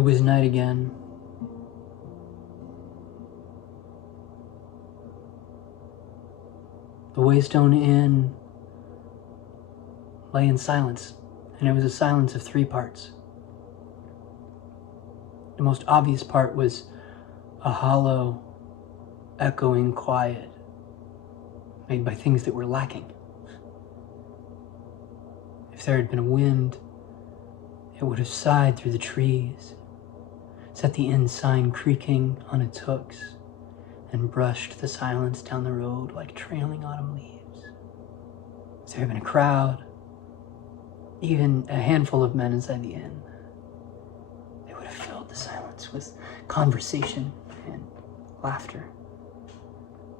It was night again. The Waystone Inn lay in silence, and it was a silence of 3 parts. The most obvious part was a hollow, echoing quiet made by things that were lacking. If there had been a wind, it would have sighed through the trees, set the inn sign creaking on its hooks, and brushed the silence down the road like trailing autumn leaves. If there had been a crowd, even a handful of men inside the inn, they would have filled the silence with conversation and laughter.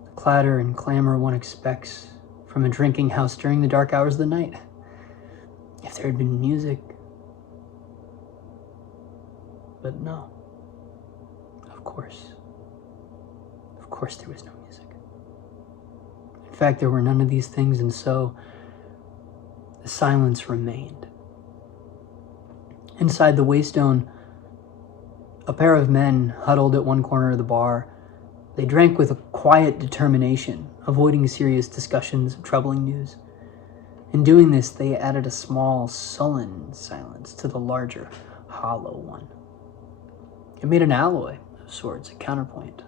The clatter and clamor one expects from a drinking house during the dark hours of the night. If there had been music, but no, of course there was no music. In fact, there were none of these things, and so the silence remained. Inside the Waystone, a pair of men huddled at one corner of the bar. They drank with a quiet determination, avoiding serious discussions of troubling news. In doing this, they added a small, sullen silence to the larger, hollow one. It made an alloy of sorts, a counterpoint.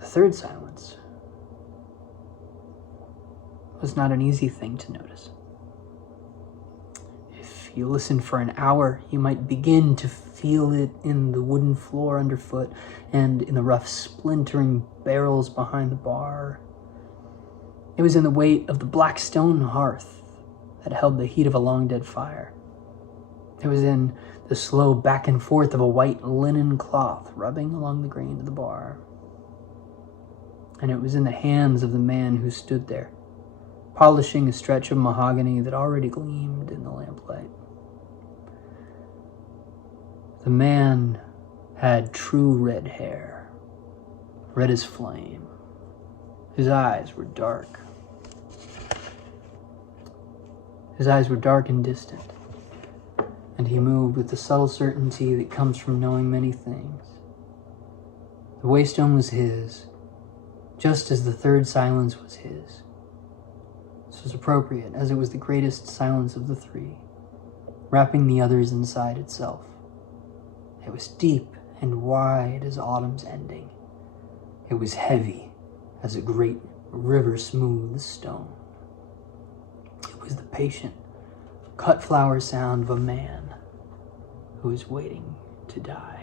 The third silence was not an easy thing to notice. If you listened for an hour, you might begin to feel it in the wooden floor underfoot and in the rough splintering barrels behind the bar. It was in the weight of the black stone hearth that held the heat of a long-dead fire. It was in the slow back and forth of a white linen cloth rubbing along the grain of the bar. And it was in the hands of the man who stood there, polishing a stretch of mahogany that already gleamed in the lamplight. The man had true red hair, red as flame. His eyes were dark. His eyes were dark and distant, and he moved with the subtle certainty that comes from knowing many things. The Waystone was his, just as the third silence was his. This was appropriate, as it was the greatest silence of the 3, wrapping the others inside itself. It was deep and wide as autumn's ending. It was heavy as a great river smooths stone. It was the patient, cut flower sound of a man who is waiting to die.